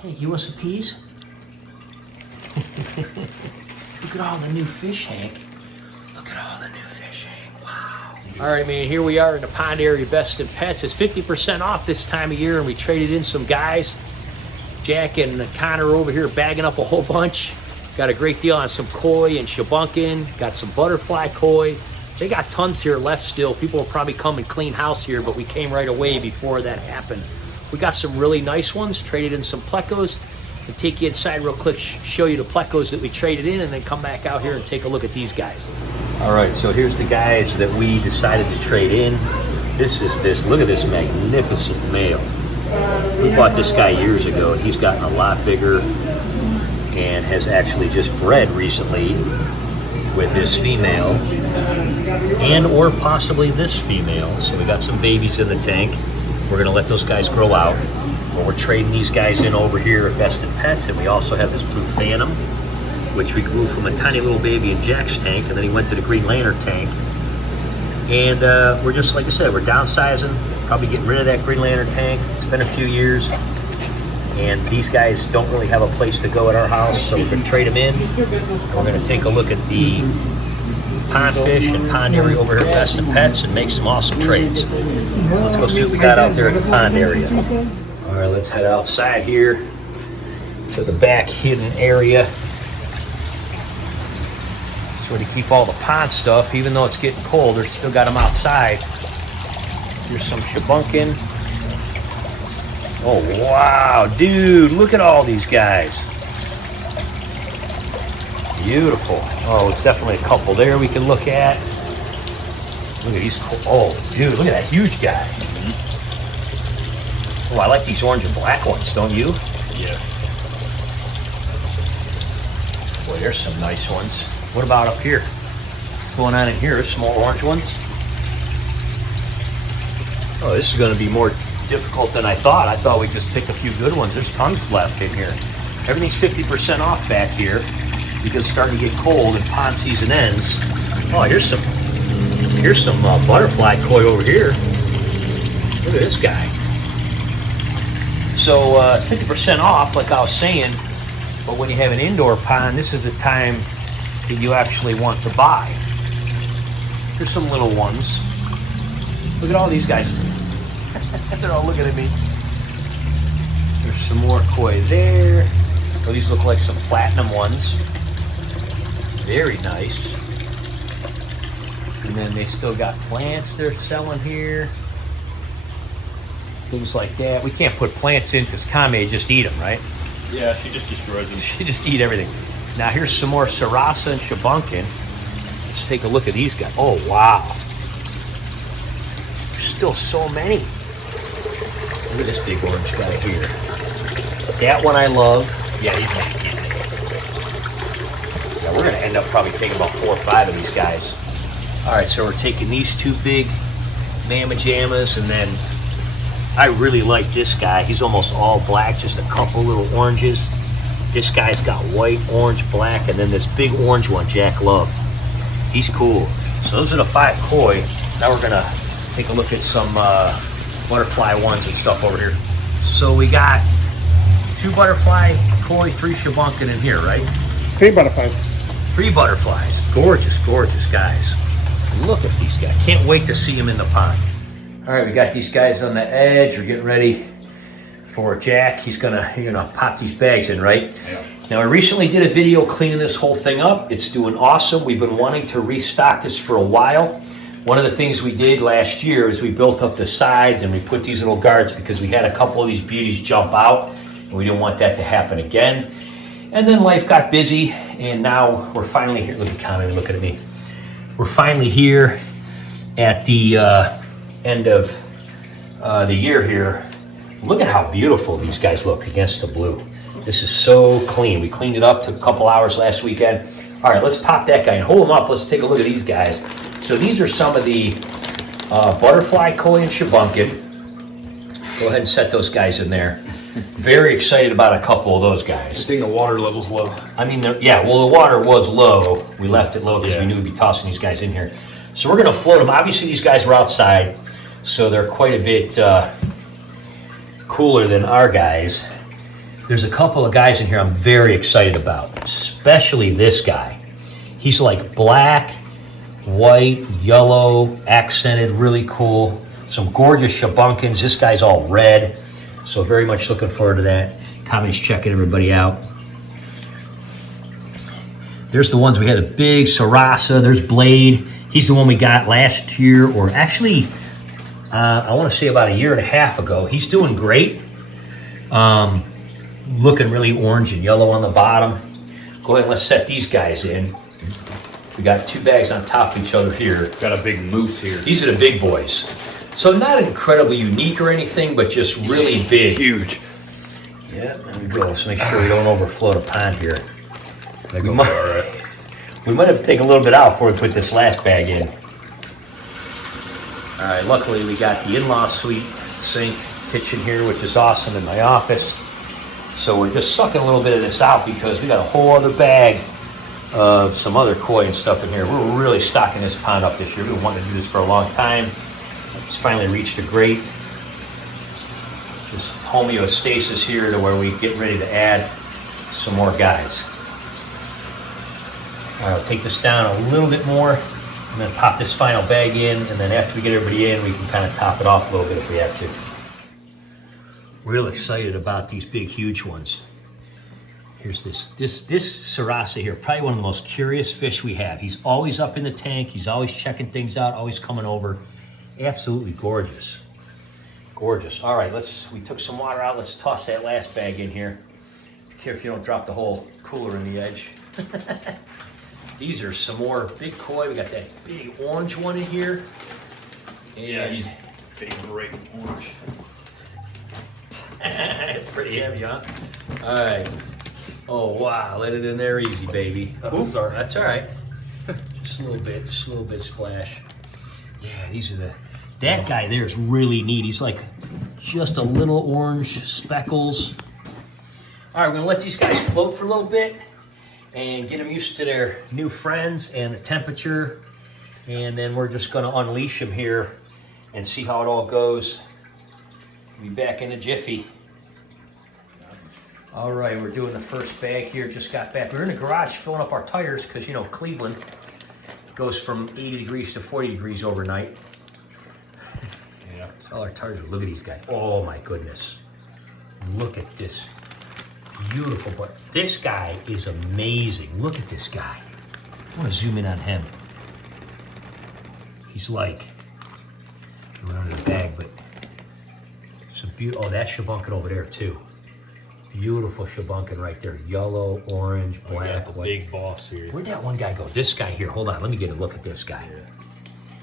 Hey, you want some peas? Look at all the new fish, Hank. Look at all the new fish, Hank. Wow. All right, man, here we are in the pond area, Best in Pets. It's 50% off this time of year, and we traded in some guys. Jack and Connor over here bagging up a whole bunch. Got a great deal on some koi and shabunkin. Got some butterfly koi. They got tons here left still. People will probably come and clean house here, but we came right away before that happened. We got some really nice ones, traded in some plecos. I'll take you inside real quick, show you the plecos that we traded in, and then come back out here and take a look at these guys. All right, so here's the guys that we decided to trade in. Look at this magnificent male. We bought this guy years ago, and he's gotten a lot bigger and has actually just bred recently with his female and or possibly this female. So we got some babies in the tank. We're gonna let those guys grow out. But we're trading these guys in over here at Best in Pets, and we also have this blue Phantom, which we grew from a tiny little baby in Jack's tank, and then he went to the Green Lantern tank. And we're just, like I said, we're downsizing, probably getting rid of that Green Lantern tank. It's been a few years, and these guys don't really have a place to go at our house, so we're gonna trade them in. We're gonna take a look at the pond fish and pond area over here at Best in Pets and make some awesome trades. So let's go see what we got out there in the pond area. All right, let's head outside here to the back hidden area. That's where to keep all the pond stuff. Even though it's getting colder, still got them outside. Here's some shabunkin. Oh, wow, dude, look at all these guys. Beautiful. Oh, there's definitely a couple there we can look at. Look at these cool. Oh, dude, look at that huge guy. Oh, I like these orange and black ones, don't you? Yeah. Boy, there's some nice ones. What about up here? What's going on in here? There's some more orange ones. Oh, this is going to be more difficult than I thought. I thought we'd just pick a few good ones. There's tons left in here. Everything's 50% off back here because it's starting to get cold and pond season ends. Oh, here's some butterfly koi over here. Look at this guy. So it's 50% off, like I was saying, but when you have an indoor pond, this is the time that you actually want to buy. Here's some little ones. Look at all these guys. They're all looking at me. There's some more koi there. Oh, these look like some platinum ones. Very nice. And then they still got plants they're selling here. Things like that. We can't put plants in because Kame just eat them, right? Yeah, she just destroys them. She just eat everything. Now here's some more Sarasa and Shabunkin. Let's take a look at these guys. Oh, wow. There's still so many. Look at this big orange guy here. That one I love. Yeah, he's nice. Yeah, we're going to end up probably taking about 4 or 5 of these guys. All right, so we're taking these 2 big Mama Jammas, and then I really like this guy. He's almost all black, just a couple little oranges. This guy's got white, orange, black, and then this big orange one Jack loved. He's cool. So those are the 5 koi. Now we're gonna take a look at some butterfly ones and stuff over here. So we got 2 butterfly koi, 3 shabunkin in here, right? 3 butterflies. 3 butterflies. Gorgeous, gorgeous guys. Look at these guys. Can't wait to see them in the pond. All right, we got these guys on the edge. We're getting ready for Jack. You're gonna pop these bags in, right? Yeah. Now, I recently did a video cleaning this whole thing up. It's doing awesome. We've been wanting to restock this for a while. One of the things we did last year is we built up the sides and we put these little guards because we had a couple of these beauties jump out and we didn't want that to happen again. And then life got busy and now we're finally here. Look at Connie looking at me. We're finally here at the end of the year here. Look at how beautiful these guys look against the blue. This is so clean. We cleaned it up, took a couple hours last weekend. All right, let's pop that guy and hold him up. Let's take a look at these guys. So these are some of the butterfly koi and shabunkin. Go ahead and set those guys in there. Very excited about a couple of those guys. I think the water level's low. I mean, yeah, well, the water was low. We left it low because we knew we'd be tossing these guys in here. So we're going to float them. Obviously, these guys were outside, so they're quite a bit cooler than our guys. There's a couple of guys in here I'm very excited about, especially this guy. He's like black, white, yellow, accented, really cool. Some gorgeous shabunkins. This guy's all red, so very much looking forward to that. Comments checking everybody out. There's the ones we had, a big Sarasa. There's Blade. He's the one we got last year, or actually, I want to say about a year and a half ago. He's doing great. Looking really orange and yellow on the bottom. Go ahead and let's set these guys in. We got 2 bags on top of each other here. Got a big moose here. These are the big boys. So not incredibly unique or anything, but just really big. Huge. Yeah, there we go. Let's make sure we don't overflow the pond here. We might have to take a little bit out before we put this last bag in. All right, luckily we got the in-law suite, sink, kitchen here, which is awesome, in my office. So we're just sucking a little bit of this out because we got a whole other bag of some other koi and stuff in here. We're really stocking this pond up this year. We've been wanting to do this for a long time. It's finally reached a great just homeostasis here to where we get ready to add some more guys. All right, I'll take this down a little bit more and then pop this final bag in, and then after we get everybody in, we can kind of top it off a little bit if we have to. Real excited about these big, huge ones. Here's this Sarasa here, probably one of the most curious fish we have. He's always up in the tank. He's always checking things out, always coming over. Absolutely gorgeous. Gorgeous. All right, we took some water out. Let's toss that last bag in here. Be careful you don't drop the whole cooler in the edge. These are some more big koi. We got that big orange one in here. Yeah, he's big, great orange. It's pretty heavy, huh? All right. Oh, wow. Let it in there easy, baby. Oh, sorry. That's all right. Just a little bit splash. Yeah, these are that guy there is really neat. He's like just a little orange speckles. All right, we're going to let these guys float for a little bit and get them used to their new friends and the temperature. And then we're just going to unleash them here and see how it all goes. Be back in a jiffy. All right, we're doing the first bag here. Just got back. We're in the garage filling up our tires because, you know, Cleveland goes from 80 degrees to 40 degrees overnight. Yeah. So all our tires, look at these guys. Oh my goodness. Look at this. Beautiful. But this guy is amazing. Look at this guy. I want to zoom in on him. He's like, I went under the bag, but some beautiful. Oh, that's shabunkin over there too. Beautiful shabunkin right there. Yellow, orange, black, the big boss here. Where'd that one guy go? This guy here. Hold on. Let me get a look at this guy. Yeah.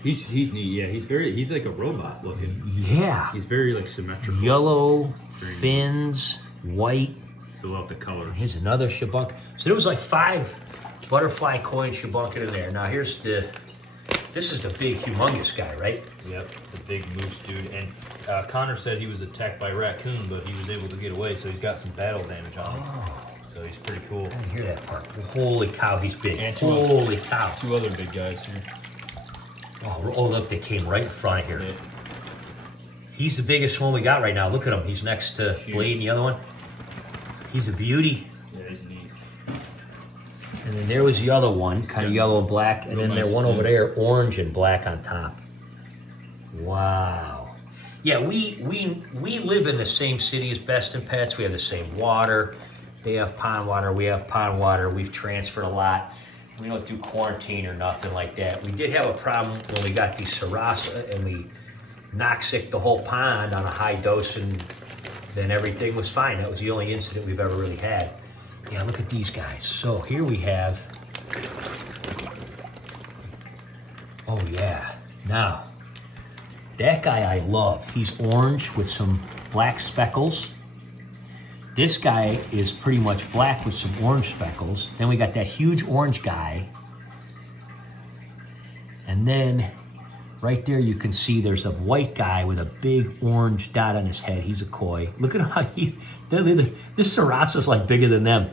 He's neat. Yeah, he's like a robot looking. Yeah. He's very like symmetrical. Yellow, fins, white. Fill out the colors. Here's another shabunk. So there was like 5 butterfly coin shabunkin in there. Now this is the big, humongous guy, right? Yep, the big moose dude. And Connor said he was attacked by a raccoon, but he was able to get away, so he's got some battle damage on him. So he's pretty cool. I didn't hear that part. Holy cow, he's big. And holy cow. 2 other big guys here. Oh, look, they came right in front of here. Yeah. He's the biggest one we got right now. Look at him. He's next to Blade and the other one. He's a beauty. Yeah, he's neat. And then there was the other one, kind of yellow and black. And then nice there one over fins. there, orange and black on top. Wow. Yeah, we live in the same city as Best in Pets. We have the same water. They have pond water. We have pond water. We've transferred a lot. We don't do quarantine or nothing like that. We did have a problem when we got these Sarasa and we knock-sick the whole pond on a high dose, and then everything was fine. That was the only incident we've ever really had. Yeah, look at these guys. So here we have, oh yeah. Now, that guy I love. He's orange with some black speckles. This guy is pretty much black with some orange speckles. Then we got that huge orange guy. And then right there you can see there's a white guy with a big orange dot on his head. He's a koi. Look at how this Sarasa's like bigger than them.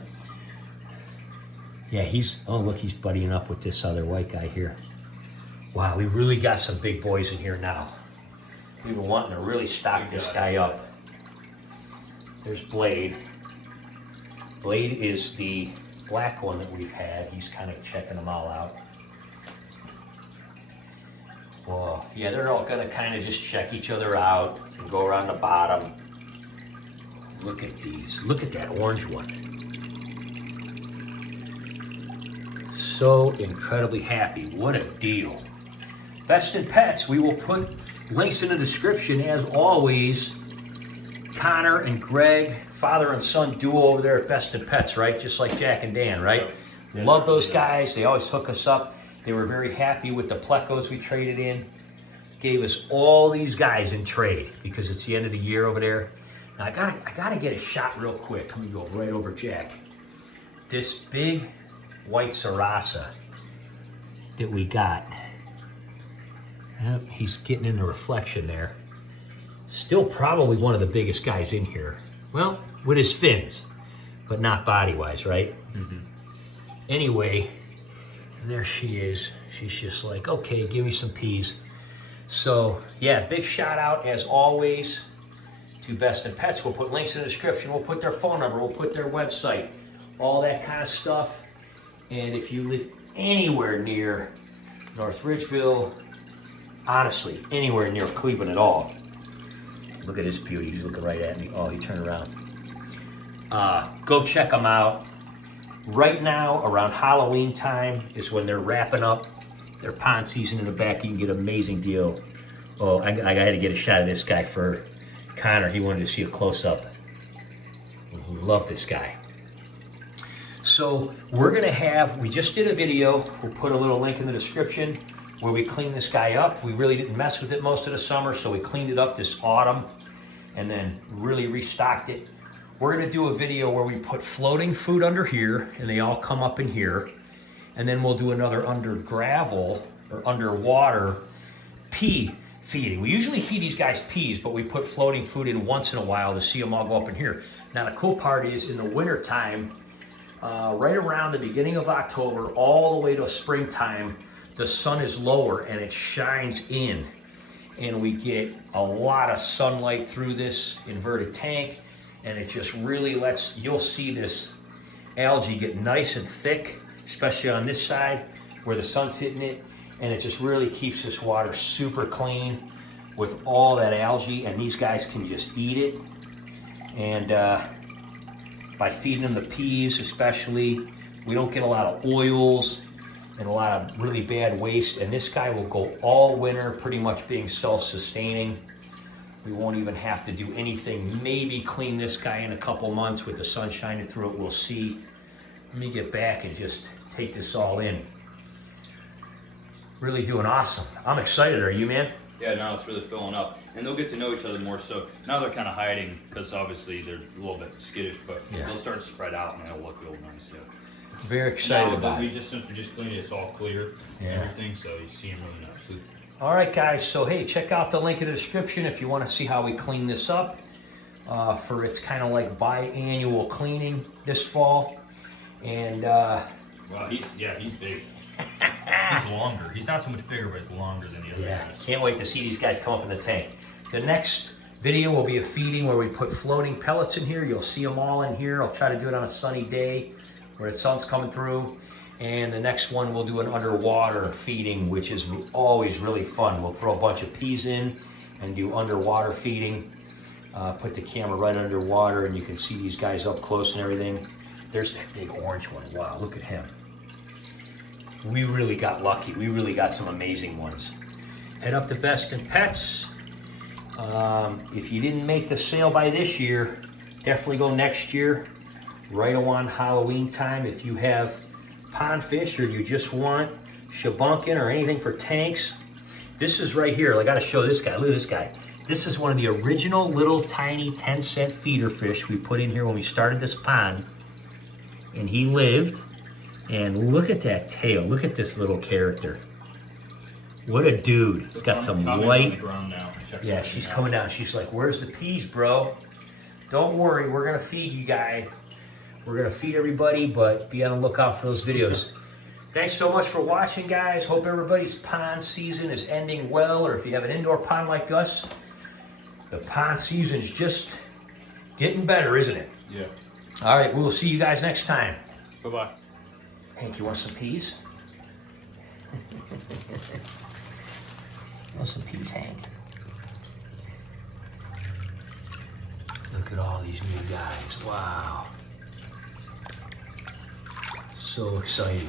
Yeah, oh look, he's buddying up with this other white guy here. Wow, we really got some big boys in here now. We've been wanting to really stock this guy up. There's Blade. Blade is the black one that we've had. He's kind of checking them all out. Well, yeah, they're all gonna kind of just check each other out and go around the bottom. Look at these. Look at that orange one. So incredibly happy. What a deal. Best in Pets, we will put links in the description as always. Connor and Greg, father and son duo over there at Best in Pets, right? Just like Jack and Dan, right? Yeah, love those guys. They always hook us up. They were very happy with the plecos we traded in. Gave us all these guys in trade because it's the end of the year over there. Now I gotta get a shot real quick. Let me go right over Jack. This big white Sarasa that we got. He's getting in the reflection there. Still probably one of the biggest guys in here. Well, with his fins, but not body-wise, right? Mm-hmm. Anyway, there she is. She's just like, okay, give me some peas. So, yeah, big shout out as always to Best in Pets. We'll put links in the description. We'll put their phone number. We'll put their website, all that kind of stuff. And if you live anywhere near North Ridgeville, honestly, anywhere near Cleveland at all, look at this beauty. He's looking right at me. Oh, he turned around. Go check them out. Right now, around Halloween time is when they're wrapping up their pond season in the back. You can get an amazing deal. Oh, I had to get a shot of this guy for Connor. He wanted to see a close-up. Love this guy. So we're going to have, we just did a video. We'll put a little link in the description where we cleaned this guy up. We really didn't mess with it most of the summer, so we cleaned it up this autumn and then really restocked it. We're gonna do a video where we put floating food under here and they all come up in here. And then we'll do another under gravel or underwater pea feeding. We usually feed these guys peas, but we put floating food in once in a while to see them all go up in here. Now the cool part is in the winter time, right around the beginning of October, all the way to springtime, the sun is lower and it shines in. And we get a lot of sunlight through this inverted tank. And it just really lets, you'll see this algae get nice and thick, especially on this side where the sun's hitting it. And it just really keeps this water super clean with all that algae. And these guys can just eat it. And by feeding them the peas especially, we don't get a lot of oils and a lot of really bad waste. And this guy will go all winter pretty much being self-sustaining. We won't even have to do anything. Maybe clean this guy in a couple months with the sun shining through it. We'll see. Let me get back and just take this all in. Really doing awesome. I'm excited. Are you, man? Yeah, now it's really filling up. And they'll get to know each other more. So now they're kind of hiding because obviously they're a little bit skittish, but Yeah. they'll start to spread out and it'll look real nice. Yeah. Very excited Now, about it. since we just cleaned it, it's all clear and Yeah. everything, so you see them really nicely. All right, guys. So, hey, check out the link in the description if you want to see how we clean this up. For it's kind of like biannual cleaning this fall. And Wow, he's big. He's longer. He's not so much bigger, but he's longer than the other yeah, guys. can't wait to see these guys come up in the tank. The next video will be a feeding where we put floating pellets in here. You'll see them all in here. I'll try to do it on a sunny day where the sun's coming through. And the next one we'll do an underwater feeding, which is always really fun. We'll throw a bunch of peas in and do underwater feeding. Put the camera right underwater and you can see these guys up close and everything. There's that big orange one. Wow, look at him. We really got lucky. We really got some amazing ones. Head up to Best in Pets. If you didn't make the sale by this year, definitely go next year. Right around Halloween time. If you have pond fish or you just want shabunkin or anything for tanks, this is right here. I gotta show this guy. Look at this guy. This is one of the original little tiny 10-cent feeder fish we put in here when we started this pond. And he lived. And look at that tail. Look at this little character. What a dude. He's got some Tommy's white. on the ground now. Check Yeah, that she's out. coming down. She's like, where's the peas, bro? Don't worry, we're gonna feed you guys. We're gonna feed everybody, but be on the lookout for those videos. Thanks so much for watching, guys. Hope everybody's pond season is ending well, or if you have an indoor pond like us, the pond season's just getting better, isn't it? Yeah. All right, we'll see you guys next time. Bye bye. Hank, you want some peas? Want some peas, Hank? Look at all these new guys. Wow. So excited.